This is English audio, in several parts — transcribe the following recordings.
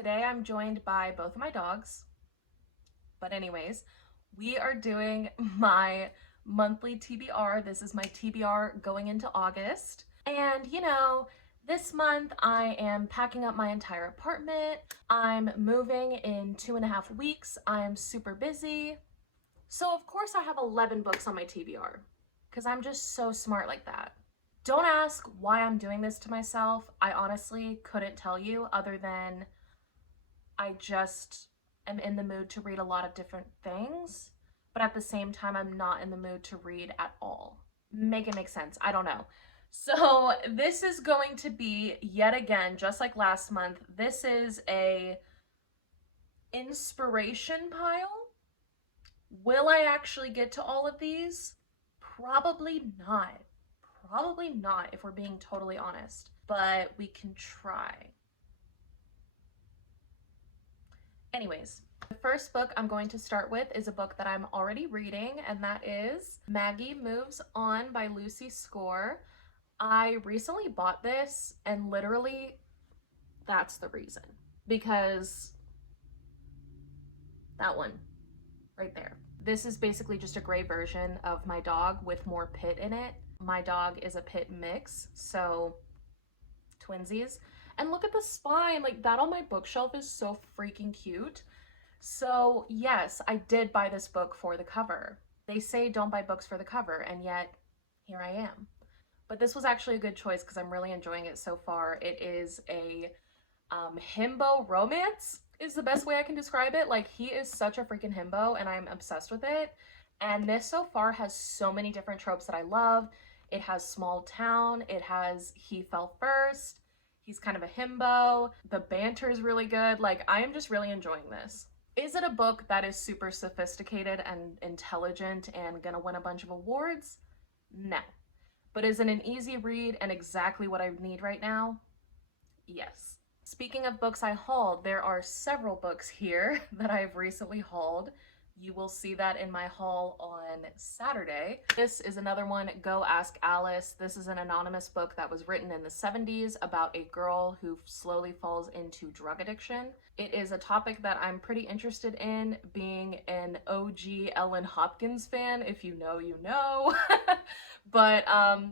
Today I'm joined by both of my dogs. But anyways, we are doing my monthly TBR. This is my TBR going into August. And this month I am packing up my entire apartment. I'm moving in 2.5 weeks. I am super busy. So of course I have 11 books on my TBR because I'm just so smart like that. Don't ask why I'm doing this to myself. I honestly couldn't tell you other than I just am in the mood to read a lot of different things, but at the same time, I'm not in the mood to read at all. Make it make sense. I don't know. So this is going to be, yet again, just like last month, this is a inspiration pile. Will I actually get to all of these? Probably not. Probably not, if we're being totally honest, but we can try. Anyways, the first book I'm going to start with is a book that I'm already reading, and that is Maggie Moves On by Lucy Score. I recently bought this, and literally, that's the reason. Because that one, right there. This is basically just a gray version of my dog with more pit in it. My dog is a pit mix, so twinsies. And look at the spine, like that on my bookshelf is so freaking cute. So yes, I did buy this book for the cover. They say don't buy books for the cover, and yet here I am. But this was actually a good choice because I'm really enjoying it so far. It is a himbo romance is the best way I can describe it. Like, he is such a freaking himbo and I'm obsessed with it. And this so far has so many different tropes that I love. It has small town, it has he fell first, he's kind of a himbo, the banter is really good. Like, I am just really enjoying this. Is it a book that is super sophisticated and intelligent and gonna win a bunch of awards? No. But is it an easy read and exactly what I need right now? Yes. Speaking of books I hauled, there are several books here that I've recently hauled. You will see that in my haul on Saturday. This is another one, Go Ask Alice. This is an anonymous book that was written in the 70s about a girl who slowly falls into drug addiction. It is a topic that I'm pretty interested in, being an OG Ellen Hopkins fan. If you know, you know. But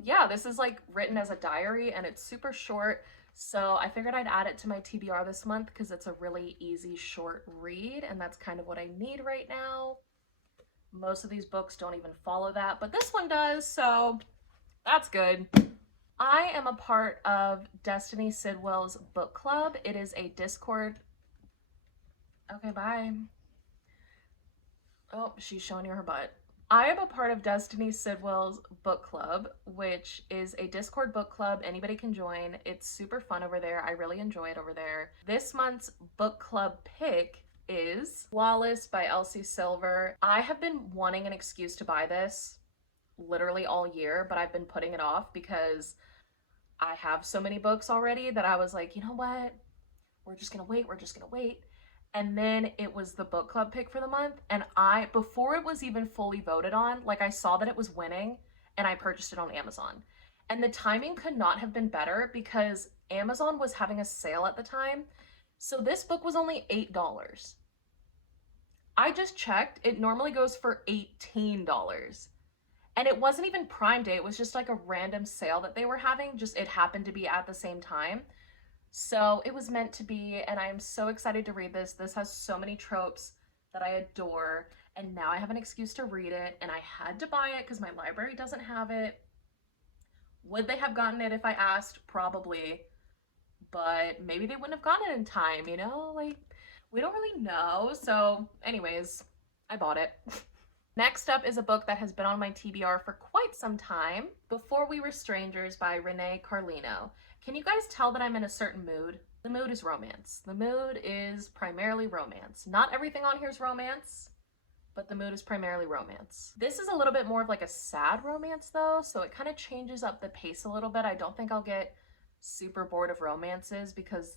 yeah, this is like written as a diary and it's super short. So I figured I'd add it to my TBR this month because it's a really easy, short read, and that's kind of what I need right now. Most of these books don't even follow that, but this one does, so that's good. I am a part of Destiny Sidwell's book club. It is a Discord. Okay, bye. Oh, she's showing you her butt. I am a part of Destiny Sidwell's book club, which is a Discord book club. Anybody can join. It's super fun over there. I really enjoy it over there. This month's book club pick is Flawless by Elsie Silver. I have been wanting an excuse to buy this literally all year, but I've been putting it off because I have so many books already that I was like, you know what? We're just gonna wait. We're just gonna wait. And then it was the book club pick for the month, and before it was even fully voted on, like, I saw that it was winning and I purchased it on Amazon. And the timing could not have been better because Amazon was having a sale at the time. So this book was only $8. I just checked, it normally goes for $18. And it wasn't even Prime Day, it was just like a random sale that they were having, just it happened to be at the same time. So it was meant to be, and I am so excited to read this. This has so many tropes that I adore, and now I have an excuse to read it, and I had to buy it because my library doesn't have it. Would they have gotten it if I asked? Probably, but maybe they wouldn't have gotten it in time, you know? Like, we don't really know. So anyways, I bought it. Next up is a book that has been on my TBR for quite some time, Before We Were Strangers by Renee Carlino. Can you guys tell that I'm in a certain mood? The mood is romance. The mood is primarily romance. Not everything on here is romance, but the mood is primarily romance. This is a little bit more of like a sad romance though, so it kind of changes up the pace a little bit. I don't think I'll get super bored of romances because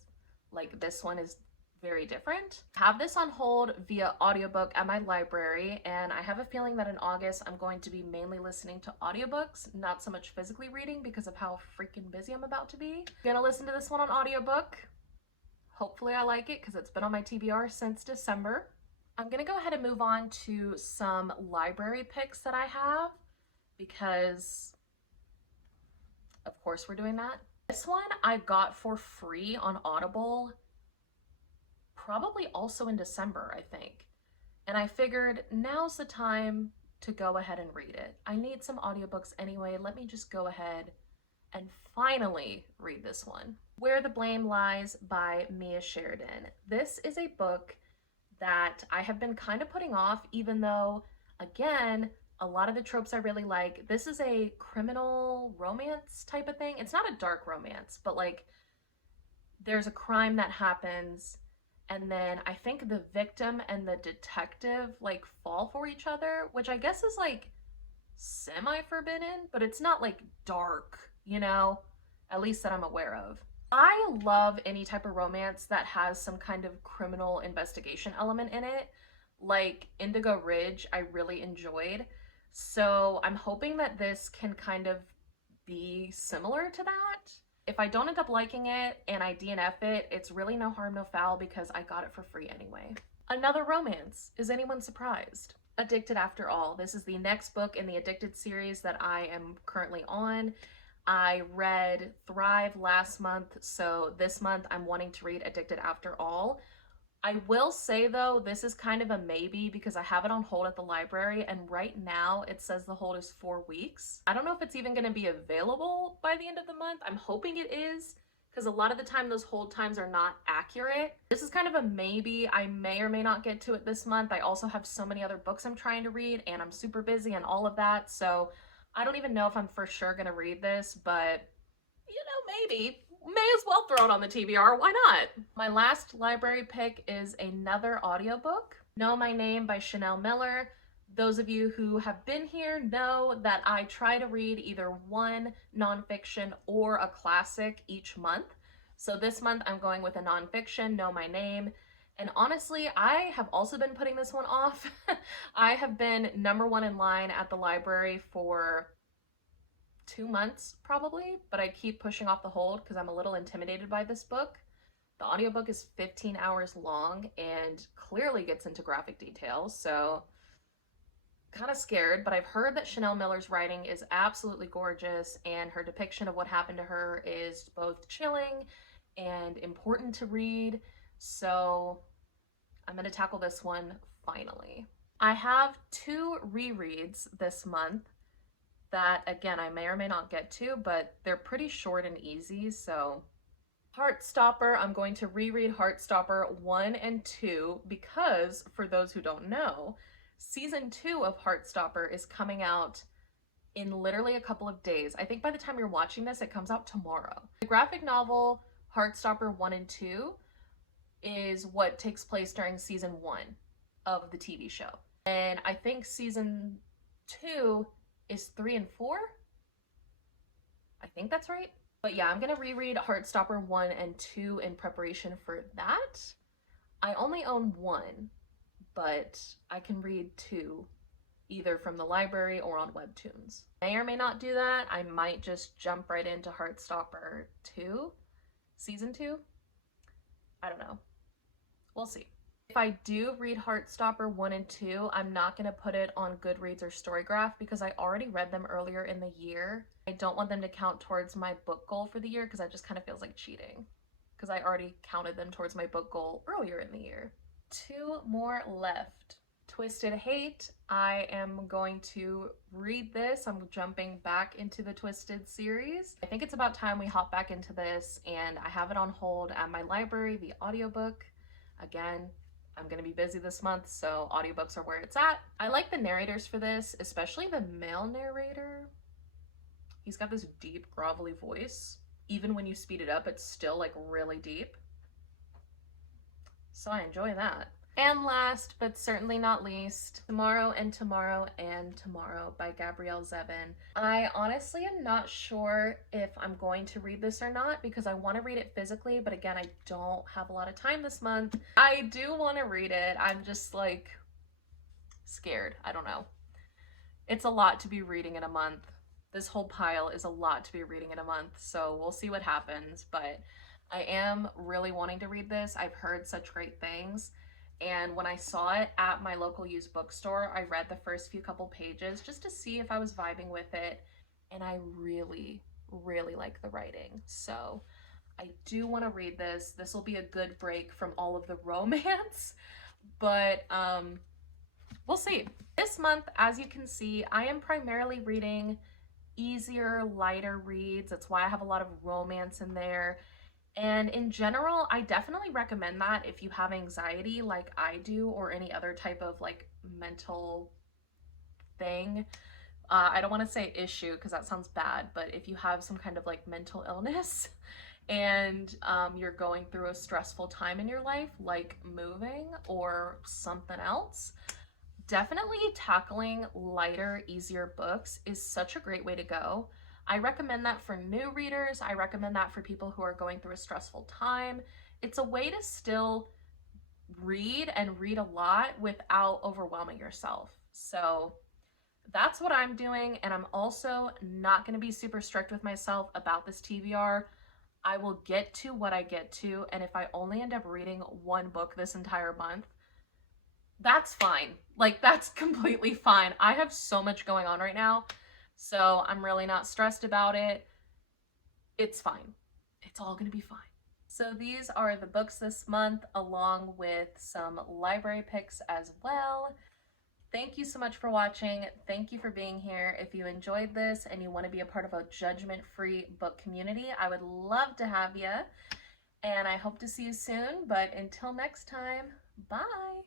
like this one is very different. I have this on hold via audiobook at my library, and I have a feeling that in August I'm going to be mainly listening to audiobooks, not so much physically reading because of how freaking busy I'm about to be. I'm gonna listen to this one on audiobook. Hopefully I like it because it's been on my TBR since December. I'm gonna go ahead and move on to some library picks that I have because of course we're doing that. This one I got for free on Audible, probably also in December, I think. And I figured now's the time to go ahead and read it. I need some audiobooks anyway. Let me just go ahead and finally read this one. Where the Blame Lies by Mia Sheridan. This is a book that I have been kind of putting off, even though, again, a lot of the tropes I really like. This is a criminal romance type of thing. It's not a dark romance, but like there's a crime that happens, and then I think the victim and the detective like fall for each other, which I guess is like semi-forbidden, but it's not like dark, you know, at least that I'm aware of. I love any type of romance that has some kind of criminal investigation element in it. Like Indigo Ridge, I really enjoyed. So I'm hoping that this can kind of be similar to that. If I don't end up liking it and I DNF it, it's really no harm, no foul because I got it for free anyway. Another romance. Is anyone surprised? Addicted After All. This is the next book in the Addicted series that I am currently on. I read Thrive last month, so this month I'm wanting to read Addicted After All. I will say though, this is kind of a maybe because I have it on hold at the library, and right now it says the hold is 4 weeks. I don't know if it's even going to be available by the end of the month. I'm hoping it is because a lot of the time those hold times are not accurate. This is kind of a maybe. I may or may not get to it this month. I also have so many other books I'm trying to read and I'm super busy and all of that, so I don't even know if I'm for sure gonna read this, but you know, maybe. May as well throw it on the TBR, why not? My last library pick is another audiobook, Know My Name by Chanel Miller. Those of you who have been here know that I try to read either one nonfiction or a classic each month. So this month I'm going with a nonfiction, Know My Name. And honestly, I have also been putting this one off. I have been #1 in line at the library for 2 months probably, but I keep pushing off the hold because I'm a little intimidated by this book. The audiobook is 15 hours long and clearly gets into graphic details, so kind of scared, but I've heard that Chanel Miller's writing is absolutely gorgeous and her depiction of what happened to her is both chilling and important to read. So I'm going to tackle this one finally. I have 2 rereads this month that, again, I may or may not get to, but they're pretty short and easy. So Heartstopper, I'm going to reread Heartstopper 1 and 2 because, for those who don't know, season 2 of Heartstopper is coming out in literally a couple of days. I think by the time you're watching this, it comes out tomorrow. The graphic novel Heartstopper 1 and 2 is what takes place during season 1 of the TV show. And I think season 2 is 3 and 4. I think that's right. But yeah, I'm gonna reread Heartstopper 1 and 2 in preparation for that. I only own 1, but I can read 2 either from the library or on Webtoons. May or may not do that. I might just jump right into Heartstopper 2, season 2. I don't know. We'll see. If I do read Heartstopper 1 and 2, I'm not going to put it on Goodreads or Storygraph because I already read them earlier in the year. I don't want them to count towards my book goal for the year because that just kind of feels like cheating because I already counted them towards my book goal earlier in the year. 2 more left. Twisted Hate. I am going to read this. I'm jumping back into the Twisted series. I think it's about time we hop back into this, and I have it on hold at my library, the audiobook. Again, I'm gonna be busy this month, so audiobooks are where it's at. I like the narrators for this, especially the male narrator. He's got this deep, grovelly voice. Even when you speed it up, it's still like really deep. So I enjoy that. And last, but certainly not least, Tomorrow and Tomorrow and Tomorrow by Gabrielle Zevin. I honestly am not sure if I'm going to read this or not because I want to read it physically, but again, I don't have a lot of time this month. I do want to read it. I'm just like scared. I don't know. It's a lot to be reading in a month. This whole pile is a lot to be reading in a month, so we'll see what happens, but I am really wanting to read this. I've heard such great things. And when I saw it at my local used bookstore, I read the first few couple pages just to see if I was vibing with it. And I really, really like the writing. So I do want to read this. This will be a good break from all of the romance, but we'll see. This month, as you can see, I am primarily reading easier, lighter reads. That's why I have a lot of romance in there. And in general, I definitely recommend that if you have anxiety like I do, or any other type of like mental thing. I don't want to say issue because that sounds bad, but if you have some kind of like mental illness and you're going through a stressful time in your life, like moving or something else, definitely tackling lighter, easier books is such a great way to go. I recommend that for new readers. I recommend that for people who are going through a stressful time. It's a way to still read and read a lot without overwhelming yourself. So that's what I'm doing. And I'm also not going to be super strict with myself about this TBR. I will get to what I get to. And if I only end up reading one book this entire month, that's fine. Like, that's completely fine. I have so much going on right now, so I'm really not stressed about it. It's fine. It's all gonna be fine. So these are the books this month, along with some library picks as well. Thank you so much for watching. Thank you for being here. If you enjoyed this and you want to be a part of a judgment-free book community, I would love to have you. And I hope to see you soon. But until next time, bye.